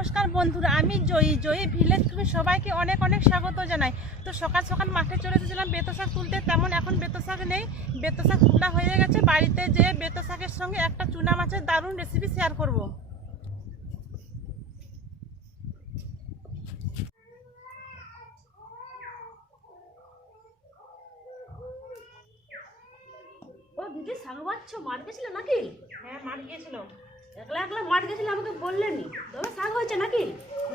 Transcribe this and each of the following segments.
নমস্কার বন্ধুরা, আমি জয়ী ভিলেজ থেকে সবাইকে অনেক অনেক স্বাগত জানাই। তো সকাল সকাল মাঠে চলে এসেছিলাম বেতো শাক তুলতে। তেমন এখন বেতো শাক নেই, বেতো শাক তোলা হয়ে গেছে। বাড়িতে যে বেতো শাকের সঙ্গে একটা চুনা মাছের দারুণ রেসিপি শেয়ার করব। ও দিদি, শাক বাচ্চা মাঠ গেছিল নাকি? হ্যাঁ, মাঠ গিয়েছিল। একলা একলা মাঠ গেছিল, আমাকে বললেনি। তবে শাক হয়েছে নাকি?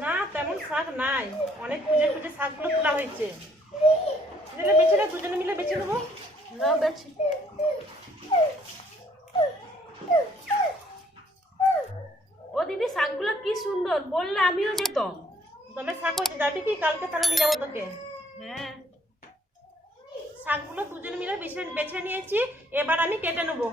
না, তেমন শাক নাই, অনেক খুঁজে খুঁজে শাকগুলো তোলা হয়েছে। বেছে না, দুজনে মিলে বেছে নেবো। না বেছি। ও দিদি, শাকগুলো কি সুন্দর, বললে আমিও যেতাম। তবে শাক হয়েছে, যাবি কি? কালকে তাহলে নিয়ে যাবো তোকে। হ্যাঁ, শাকগুলো দুজনে মিলে বেছে নিয়েছি, এবার আমি কেটে নেবো।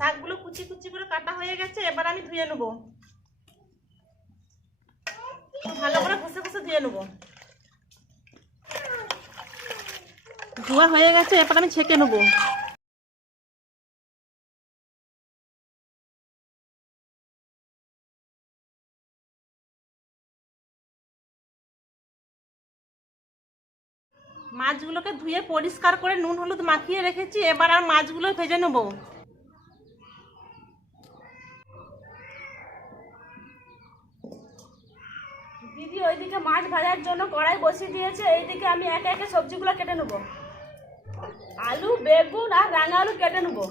শাকগুলো কুচি কুচি করে কাটা হয়ে গেছে, এবার আমি ধুয়ে নেবো। ভালো করে ঘষে ঘষে ধুয়ে নেবো। ধোয়া হয়ে গেছে, এবার আমি ছেঁকে নেবো। মাছগুলোকে ধুয়ে পরিষ্কার করে নুন হলুদ মাখিয়ে রেখেছি, এবার আর মাছগুলো ভেজে নেবো। দিদি ওইদিকে মাছ ভাজার জন্য কড়াই বসিয়ে দিয়েছে, এইদিকে আমি একে একে সবজিগুলো কেটে নেবো। আলু, বেগুন আর রাঙা আলু কেটে নেবো।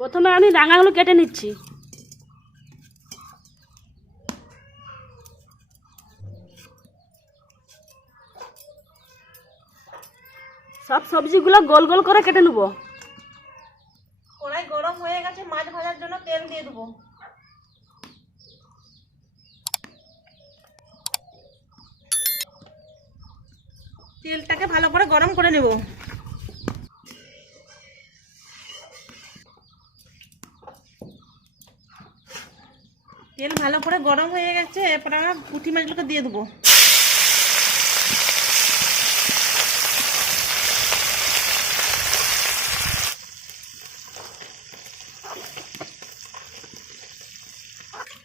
প্রথমে আমি রাঙা আলু কেটে নিচ্ছি। সব সবজিগুলো গোল গোল করে কেটে নেবো। কড়াই গরম হয়ে গেছে, মাছ ভাজার জন্য তেল দিয়ে দেবো। তেলটাকে ভালো করে গরম করে নেব। তেল ভালো করে গরম হয়ে গেছে, এরপর আমরা পুঁটি মাছগুলোকে দিয়ে দেবো।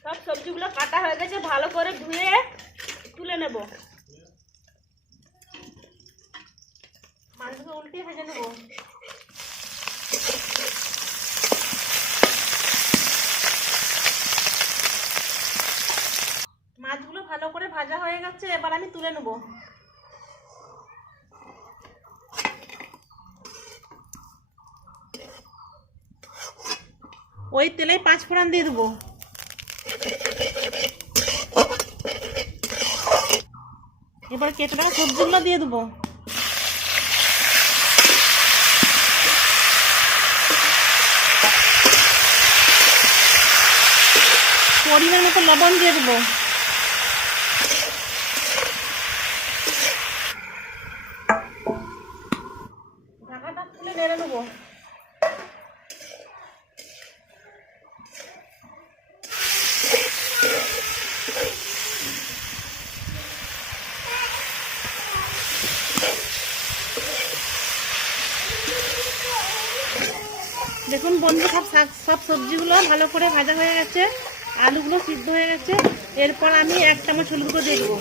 সব সবজিগুলো কাটা হয়ে গেছে, ভালো করে ধুয়ে তুলে নেব। মাছগুলো উল্টে ভেজে নেব। মাছগুলো ভালো করে ভাজা হয়ে গেছে, এবার আমি তুলে নেব। ওই তেলেই 5 ফোড়ন দিয়ে দেবো। এবার কেটে রাখা সবজিগুলো দিয়ে দেবো। পরিমাণ মতো লবণ দিয়ে দেবো। ঢাকাটা খুলে নেড়ে নেবো। দেখুন বন্ধু, সব সবজিগুলো ভালো করে ভাজা হয়ে গেছে, আলুগুলো সিদ্ধ হয়ে গেছে। এরপর আমি 1 চামচ হলুদ গুঁড়ো দিয়ে দেবো,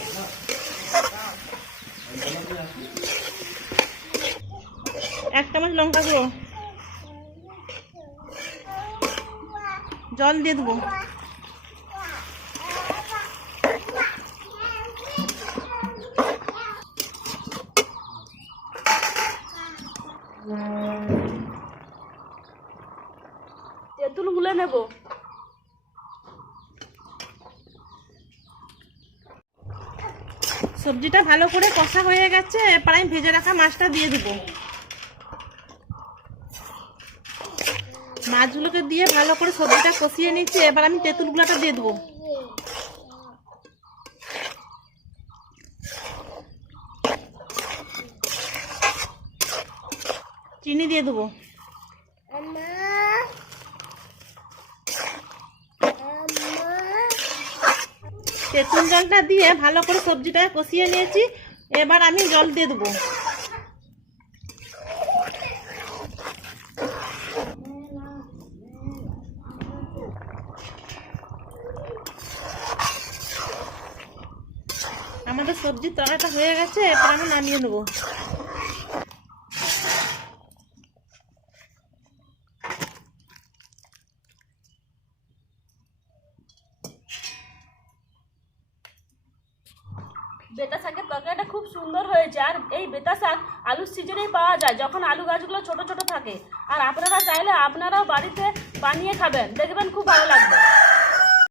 1 চামচ লঙ্কা গুঁড়ো, জল দিয়ে দেবো। তেঁতুল গুলে নেব। সবজিটা ভালো করে কষা হয়ে গেছে, এরপর আমি ভেজে রাখা মাছটা দিয়ে দেবো। মাছগুলোকে দিয়ে ভালো করে সবজিটা কষিয়ে নিচ্ছি, এবার আমি তেঁতুল গুঁড়াটা দিয়ে দেবো। চিনি দিয়ে দেবো। তেঁতুল জলটা দিয়ে ভালো করে সবজিটা কষিয়ে নিয়েছি। এবার আমি জল দিয়ে দেবো। আমাদের সবজির তরকারিটা হয়ে গেছে, এবার আমি নামিয়ে নেবো। বেতা শাকের তরকারিটা খুব সুন্দর হয়েছে। আর এই বেতা শাক আলুর সিজনেই পাওয়া যায়, যখন আলু গাছগুলো ছোট ছোট থাকে। আর আপনারা চাইলে আপনারাও বাড়িতে বানিয়ে খাবেন, দেখবেন খুব ভালো লাগবে।